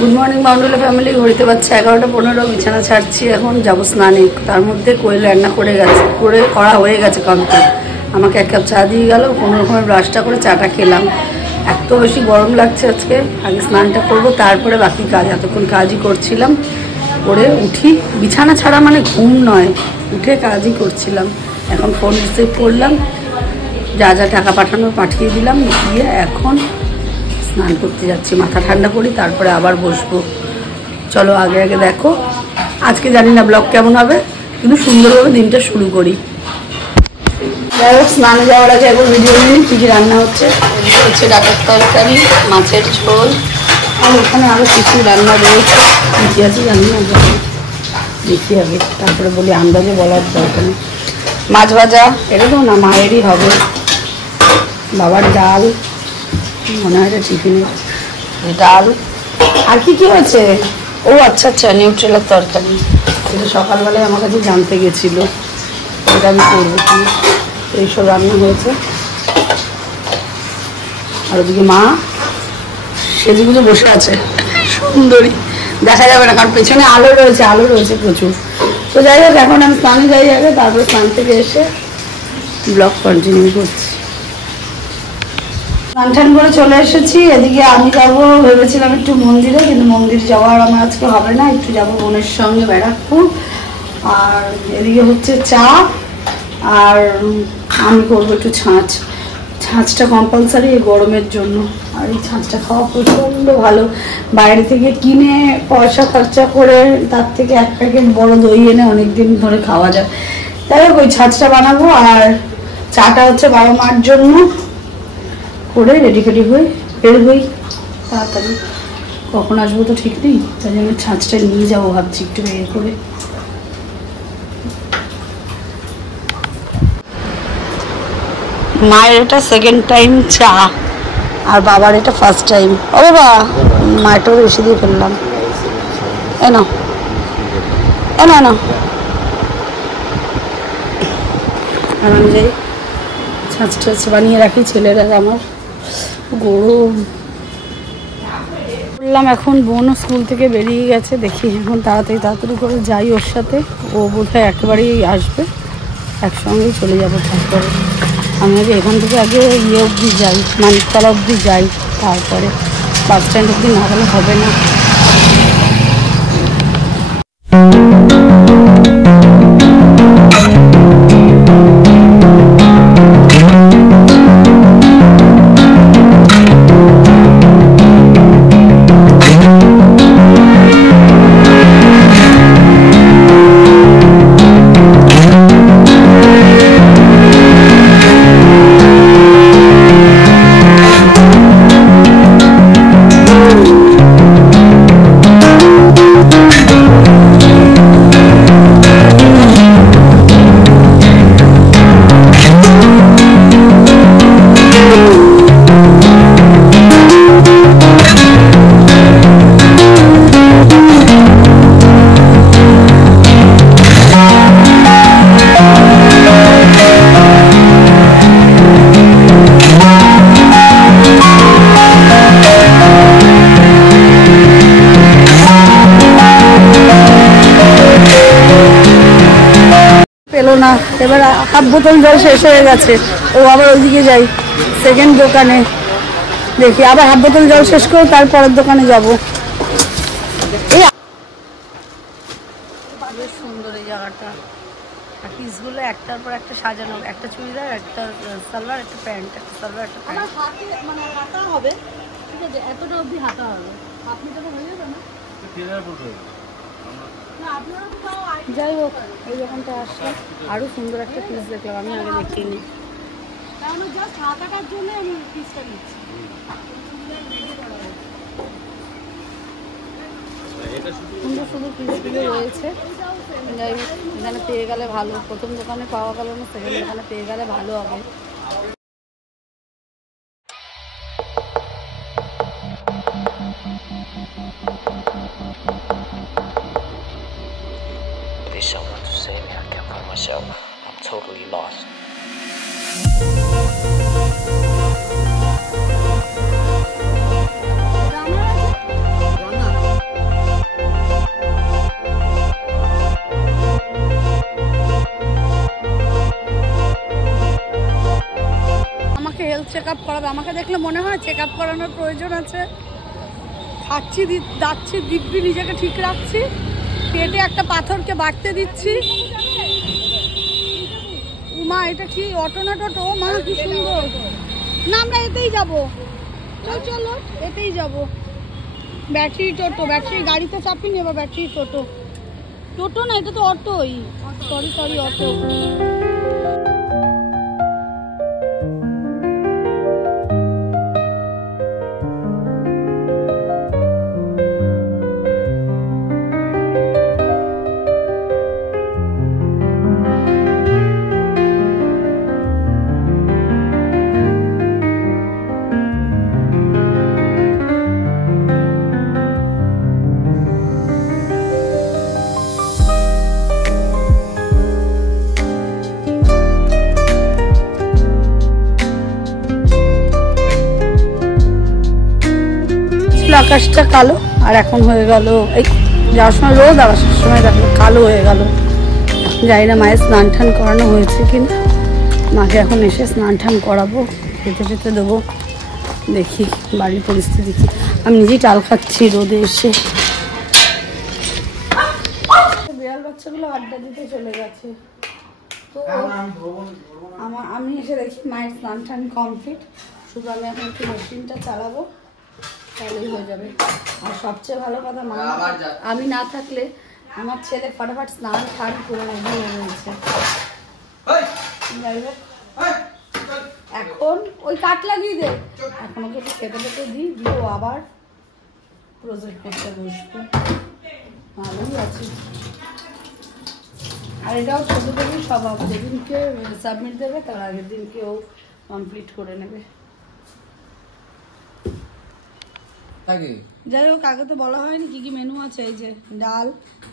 Good morning বাউন্ডুলা family. ঘড়িতে বাজছে 11:15। বিছানা ছাড়ছি, এখন যাবো স্নানে। তার মধ্যে কোয়েল রান্না করা হয়ে গেছে কমপ্লিট। আমাকে 1 কাপ চা দিয়ে গেল, কোনো রকমের ব্রাশটা করে চাটা খেলাম। এত বেশি গরম লাগছে আজকে, আগে স্নানটা করবো তারপরে বাকি কাজ। এতক্ষণ কাজই করছিলাম, করে উঠি। বিছানা ছাড়া মানে ঘুম নয়, উঠে কাজই করছিলাম। এখন ফোন রিসিভ করলাম, যা যা টাকা পাঠানোর পাঠিয়ে দিলাম, দিয়ে এখন স্নান করতে যাচ্ছি। মাথা ঠান্ডা করি, তারপরে আবার বসবো। চলো আগে আগে দেখো। আজকে জানি না ব্লগ কেমন হবে, কিন্তু সুন্দরভাবে দিনটা শুরু করি। যাই হোক, স্নানে যাওয়ার আগে একবার ভিডিও নিই কী কী রান্না হচ্ছে। এদিকে হচ্ছে ডাটার তরকারি, মাছের ঝোল, আর ওখানে আরও কিছু রান্না রয়েছে। কী আছে জানি না, দেখি আগে, তারপরে বলি। আন্দাজে বলার দরকার নেই। মাছ ভাজা, এটা তো না মায়েরই হবে। বাবার ডাল, মনে হয় এটা টিফিনের ডাল। আর কি কি হয়েছে? ও আচ্ছা আচ্ছা, নিউট্রেলার তরকারি। এটা সকালবেলায় আমার কাছে জানতে গেছিলো, এটা আমি করবো কি। এইসব রান্না হয়েছে। আর ওদিকে মা সেদিকে বসে আছে সুন্দরী, দেখা যাবে না কারণ পেছনে আলো রয়েছে প্রচুর। তো যাই হোক, এখন আমি স্নানে যাই আগে, তারপর স্নান থেকে এসে ব্লগ কন্টিনিউ করছি। স্নান টান করে চলে এসেছি। এদিকে আমি যাবো ভেবেছিলাম একটু মন্দিরে, কিন্তু মন্দির যাওয়ার আমার আজকে হবে না। একটু যাবো বোনের সঙ্গে ব্যারাকপুর। আর এদিকে হচ্ছে চা, আর আমি করবো একটু ছাঁচটা কম্পালসারি এই গরমের জন্য। আর এই ছাঁচটা খাওয়া প্রচণ্ড ভালো। বাইরে থেকে কিনে পয়সা খরচা করে তার থেকে 1 প্যাকেট বড় দই এনে অনেকদিন ধরে খাওয়া যায়। তাই হোক, ওই ছাঁচটা বানাবো। আর চাটা হচ্ছে বাবা মার জন্য করে রেডি হয়ে বের হই তাড়াতাড়ি। কখন আসবো তো ঠিক নেই, তাই জন্য ছাঁচটা নিয়ে যাবো ভাবছি একটু বের করে। মায়ের এটা সেকেন্ড টাইম চা, আর বাবার এটা ফার্স্ট টাইম। ও বাবা, মায়েরটাও বেশি দিয়ে ফেললাম। এনো আর আমি যাই ছাঁচটা বানিয়ে রাখি। ছেলেরা আমার গরম বললাম। এখন বোনও স্কুল থেকে বেরিয়ে গেছে, দেখি এখন তাড়াতাড়ি করে যাই ওর সাথে। ও বোধহয় একেবারেই আসবে, একসঙ্গেই চলে যাবো। তারপরে আমি আগে এখান থেকে অবধি যাই, মানিকতলা অবধি যাই, তারপরে বাস স্ট্যান্ড অবধি না গেলে হবে না। না, এবার হাফ বোতল জল শেষ হয়ে গেছে। ও আবার ওইদিকে যাই সেকেন্ড দোকানে, দেখি আবার হাফ বোতল জল শেষ করে তারপরের দোকানে যাবো। বেশ সুন্দর এই জায়গাটা। আর পিসগুলো একটার পর একটা সাজানো, একটা চুড়িদার, একটা সালোয়ার, একটা প্যান্ট, একটা সালোয়ার, একটা প্যান্ট। মানে হাতা হবে, ঠিক আছে, এতটা অবধি হাতা হবে। আপনি তো হয়ে যাবে না, যাই হোক। এই দোকানটা আসলে আরো সুন্দর একটা পিস দেখলাম, আমি আগে দেখিনি। সুন্দর সুন্দর পিসগুলো রয়েছে। যাই হোক, এখানে পেয়ে গেলে ভালো। প্রথম দোকানে পাওয়া গেল না, সেকেন্ড দোকানে পেয়ে গেলে ভালো হবে। Someone to save me, I can't find myself. I'm totally lost. Up করাবে। আমাকে দেখলে মনে হয় চেক আপ করানোর প্রয়োজন আছে। খাচ্ছি, যাচ্ছি, দিব্যি নিজেকে ঠিক রাখছি, পেটে একটা পাথরকে বাড়তে দিচ্ছি। মা এটা কি অটো না টোটো? মা কি সুন্দর। না আমরা এতেই যাবো, চল চলো এতেই যাবো। ব্যাটারি টোটো, ব্যাটারি গাড়িতে চাপিনি, এবার ব্যাটারি টোটো। টোটো না, এটা তো অটোই। Sorry auto. আকাশটা কালো, আর এখন হয়ে গেল এই যাওয়ার সময় রোদ, আবার সময় দেখো কালো হয়ে গেল। জানি না মায়ের স্নান টান করানো হয়েছে কিনা। মাকে এখন এসে স্নান টান করাবো, খেতে দেবো। দেখি বাড়ির পরিস্থিতি কি। আমি নিজেই টাল খাচ্ছি রোদে এসে। বিড়াল বাচ্চাগুলো আড্ডা দিতে চলে গেছে। তো আমি এসে দেখি মায়ের স্নান টান কমপ্লিট। শুধু আমি এখন একটু মেশিনটা চালাবো, তাহলেই হয়ে যাবে। আর সবচেয়ে ভালো কথা, মা আমি না থাকলে আমার ছেলে ফটাফট স্নান টান করে রেডি হয়ে রয়েছে। যাই হোক, এখন ওই কাঠ লাগিয়ে দে, এখন ওকে একটু খেতে দিই, দিয়ে ও আবার প্রজেক্ট করতে বসবে। ভালোই আছে। আর এটাও ছোট থেকেই স্বভাব, যেদিনকে সাবমিট দেবে তার আগের দিনকে ও কমপ্লিট করে নেবে। যাই হোক, আগে তো বলা হয়নি কি কি মেনু আছে। এই যে ডাল,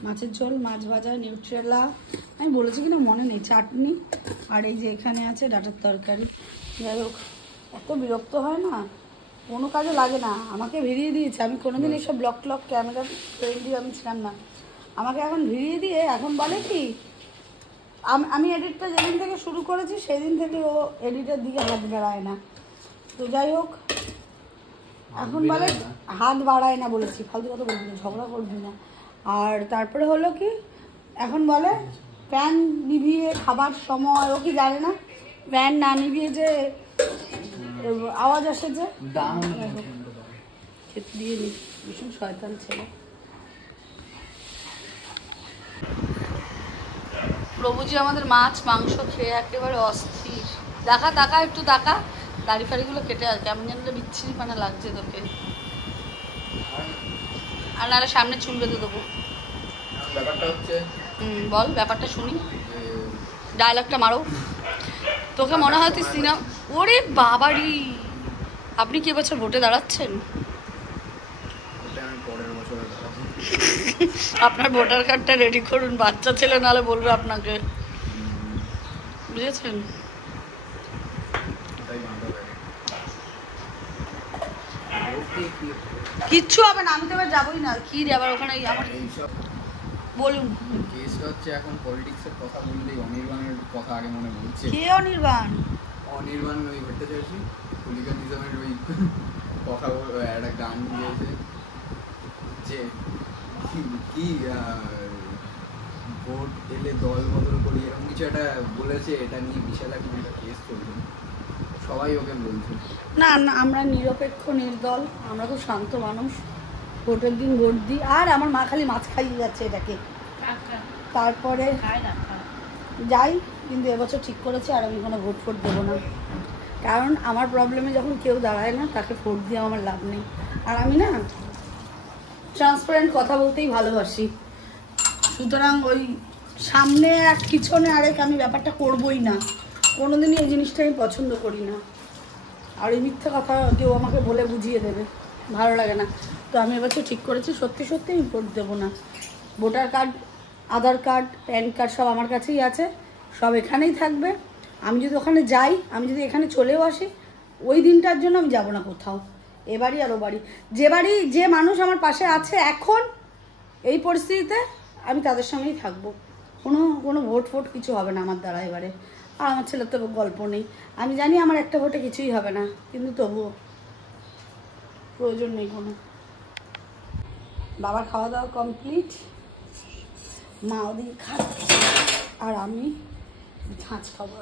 মাছের ঝোল, মাছ ভাজা, নিউট্রেলা, আমি বলেছি কিনা মনে নেই, চাটনি, আর এই যে এখানে আছে ডাঁটার তরকারি। যাই হোক, এত বিরক্ত হয় না, কোনো কাজে লাগে না। আমাকে ভিড়িয়ে দিয়েছে। আমি কোনোদিন এইসব ব্লক ক্যামেরা ফ্রেন্ডলি আমি ছিলাম না। আমাকে এখন ভিড়িয়ে দিয়ে এখন বলে কি, আমি এডিটটা যেদিন থেকে শুরু করেছি সেদিন থেকে ও এডিটের দিকে হাত বাড়ায় না। তো যাই হোক, এখন বলে হাত বাড়ায় না, বলেছি ফালতু কথা বলবি না, ঝগড়া করবি না। আর তারপরে হলো কি, এখন বলে ফ্যান নিভিয়ে খাবার সময়, ও কি জানে না ফ্যান না নিভিয়ে যে আওয়াজ আসে, যে খেতে দিয়ে নি। ভীষণ শয়তান ছেলে। প্রভুজি আমাদের মাছ মাংস খেয়ে একেবারে অস্থির। দেখা একটু দাড়ি ফাড়িগুলো কেটে আর কেমন যেন বিচ্ছিরি পানা লাগছে তোকে। আর নাহলে সামনে চুল বেঁধে দেবো। ব্যাপারটা হচ্ছে, বল ব্যাপারটা শুনি, ডায়লগটা মারো। তোকে মনে হয় তুই সিনেমা। ওরে বাবারি, আপনি কি এবছর ভোটে দাঁড়াচ্ছেন? আপনার ভোটার কার্ডটা রেডি করুন, বাচ্চা ছেলে নাহলে বলবে আপনাকে, বুঝেছেন? কিচ্ছু হবে না, আমি তো এবার যাবোই না। কি রে আবার ওখানে আমার বলুন। কেসটা হচ্ছে এখন পলিটিক্সের কথা বললেই অনির্বাণের কথা আগে মনে পড়ছে। কে অনির্বাণ? অনির্বাণ ওই ভট্টাচার্য হুলিগানিজমের ওই কথা, একটা গান দিয়েছে যে কি ভোট এলে দল বদল করি, এরকম কিছু একটা বলেছে। এটা নিয়ে বিশাল একটা কেস চলছে, সবাই ওকে বলছে। না আমরা নিরপেক্ষ নির্দল, আমরা খুব শান্ত মানুষ। ভোটের দিন ভোট দিই। আর আমার মা খালি মাছ খাইয়ে যাচ্ছে এটাকে, তারপরে যাই। কিন্তু এবছর ঠিক করেছি আর আমি কোনো ভোট দেবো না, কারণ আমার প্রবলেমে যখন কেউ দাঁড়ায় না তাকে ভোট দিয়ে আমার লাভ নেই। আর আমি না ট্রান্সপারেন্ট কথা বলতেই ভালোবাসি, সুতরাং ওই সামনে এক পিছনে আরেক আমি ব্যাপারটা করবোই না। কোনোদিনই এই জিনিসটা আমি পছন্দ করি না। আর এই মিথ্যা কথা কেউ আমাকে বলে বুঝিয়ে দেবে, ভালো লাগে না। তো আমি এবছর ঠিক করেছি সত্যি আমি ভোট দেবো না। ভোটার কার্ড, আধার কার্ড, প্যান কার্ড সব আমার কাছেই আছে, সব এখানেই থাকবে। আমি যদি ওখানে যাই, আমি যদি এখানে চলেও আসি, ওই দিনটার জন্য আমি যাব না কোথাও, এ বাড়ি আর ও বাড়ি। যে মানুষ আমার পাশে আছে এখন এই পরিস্থিতিতে, আমি তাদের সঙ্গেই থাকবো। কোনো ভোট কিছু হবে না আমার দ্বারা এবারে। আর আমার ছেলের তো গল্প নেই। আমি জানি আমার একটা ভোটে কিছুই হবে না, কিন্তু তবুও প্রয়োজন নেই কোনো। বাবার খাওয়া দাওয়া কমপ্লিট, মা ওদিকে খাচ্ছে আর আমি ছাঁচ খাবো।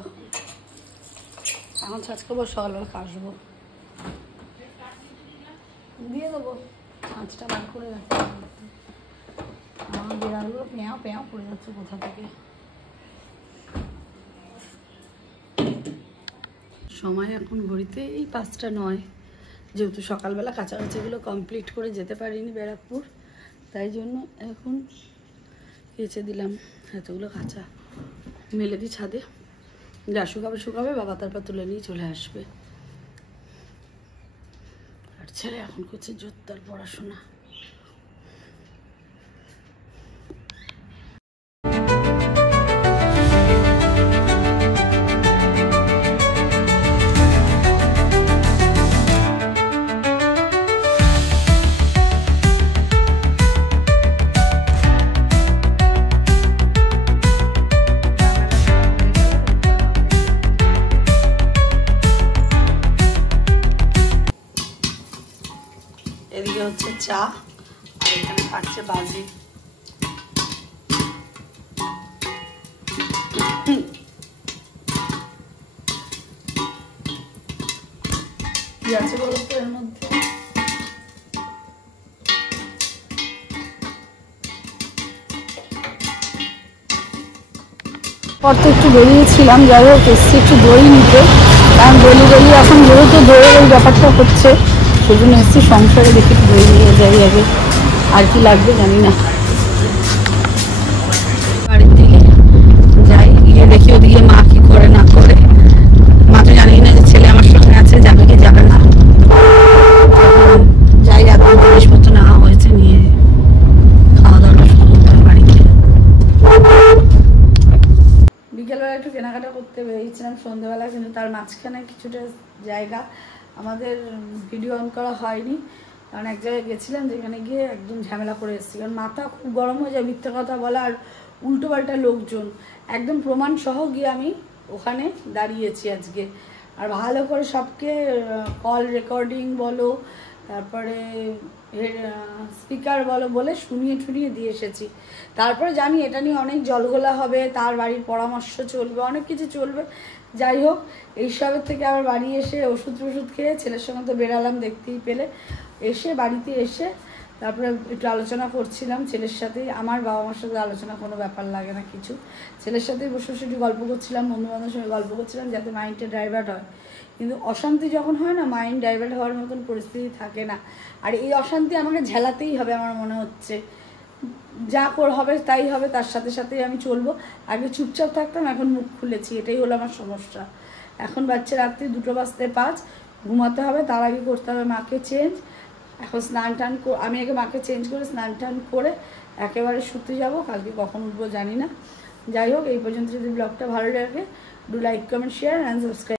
এখন ছাঁচ খাবো, সকালবেলা কাশবো, দিয়ে দেবো। ছাঁচটা বার করে রাখতে আমার বিড়ালগুলো পেঁয়াও পেঁয়াও পড়ে যাচ্ছে কোথা থেকে। সময় এখন ঘড়িতে এই 5টা 9, যেহেতু সকালবেলা কাছাকাছিগুলো কমপ্লিট করে যেতে পারিনি ব্যারাকপুর, তাই জন্য এখন কেচে দিলাম এতগুলো কাঁচা, মেলে দিই ছাদে, যা শুকাবে শুকাবে, বাবা তারপর তুলে নিয়ে চলে আসবে। আর ছেলে এখন করছে জোরদার পড়াশোনা। এদিকে হচ্ছে চা, আর এখানে খাচ্ছে বাজি। কি আছে বলতো এর মধ্যে? পর তো একটু বেরিয়েছিলাম, যাই হোক এসছি একটু দই নিতে, কারণ ডেলি এখন যেহেতু দইয়ের এই ব্যাপারটা হচ্ছে, সেই জন্য এসছি সংসারে দেখি দই নিয়ে যাই আগে, আর কি লাগবে জানি না। বাড়ির দিকে যাই, গিয়ে দেখি ওদিকে মা কি করে না করে। মা তো জানি না যে ছেলে আমার সঙ্গে আছে, যাবে কি যাবে না। যাই, আর জিনিসপত্র নেওয়া হয়েছে, নিয়ে খাওয়া দাওয়াটা শুরু করতে হবে বাড়িতে। বিকেলবেলা একটু কেনাকাটা করতে বেরিয়েছিলাম সন্ধ্যেবেলা, কিন্তু তার মাঝখানে কিছুটা জায়গা আমাদের ভিডিও অন করা হয়নি, কারণ এক জায়গায় গেছিলাম যেখানে গিয়ে একদম ঝামেলা করে এসেছি। কারণ মাথা খুব গরম হয়ে যায় মিথ্যা কথা বলা আর উল্টোপাল্টা লোকজন, একদম প্রমাণ সহ গিয়ে আমি ওখানে দাঁড়িয়েছি আজকে। আর ভালো করে সবকে কল রেকর্ডিং বলো, তারপরে স্পিকার বলো, বলে শুনিয়ে ঠুনিয়ে দিয়ে এসেছি। তারপরে জানি এটা নিয়ে অনেক জলঘোলা হবে, তার বাড়ির পরামর্শ চলবে, অনেক কিছু চলবে। যাই হোক, এইসবের থেকে আবার বাড়ি এসে ওষুধ খেয়ে ছেলের সঙ্গে তো বেরালাম, দেখতেই পেলে। এসে বাড়িতে এসে তারপরে একটু আলোচনা করছিলাম ছেলের সাথেই। আমার বাবা মার সাথে আলোচনা কোনো ব্যাপার লাগে না কিছু, ছেলের সাথেই বসে বসে একটু গল্প করছিলাম, বন্ধুবান্ধবের সঙ্গে গল্প করছিলাম, যাতে মাইন্ডটা ডাইভার্ট হয়। কিন্তু অশান্তি যখন হয় না, মাইন্ড ডাইভার্ট হওয়ার মতন পরিস্থিতি থাকে না। আর এই অশান্তি আমাকে ঝেলাতেই হবে আমার মনে হচ্ছে, যা হবে তাই হবে, তার সাথে সাথেই আমি চলবো। আগে চুপচাপ থাকতাম, এখন মুখ খুলেছি, এটাই হলো আমার সমস্যা। এখন বাচ্চা রাত্রি 2:05, ঘুমাতে হবে, তার আগে করতে হবে মাকে চেঞ্জ। এখন স্নান টান আমি আগে মাকে চেঞ্জ করে স্নান টান করে একেবারে শুতে যাব, কালকে কখন উঠবো জানি না। যাই হোক, এই পর্যন্ত যদি ব্লগটা ভালো লাগে, do like comment share and subscribe.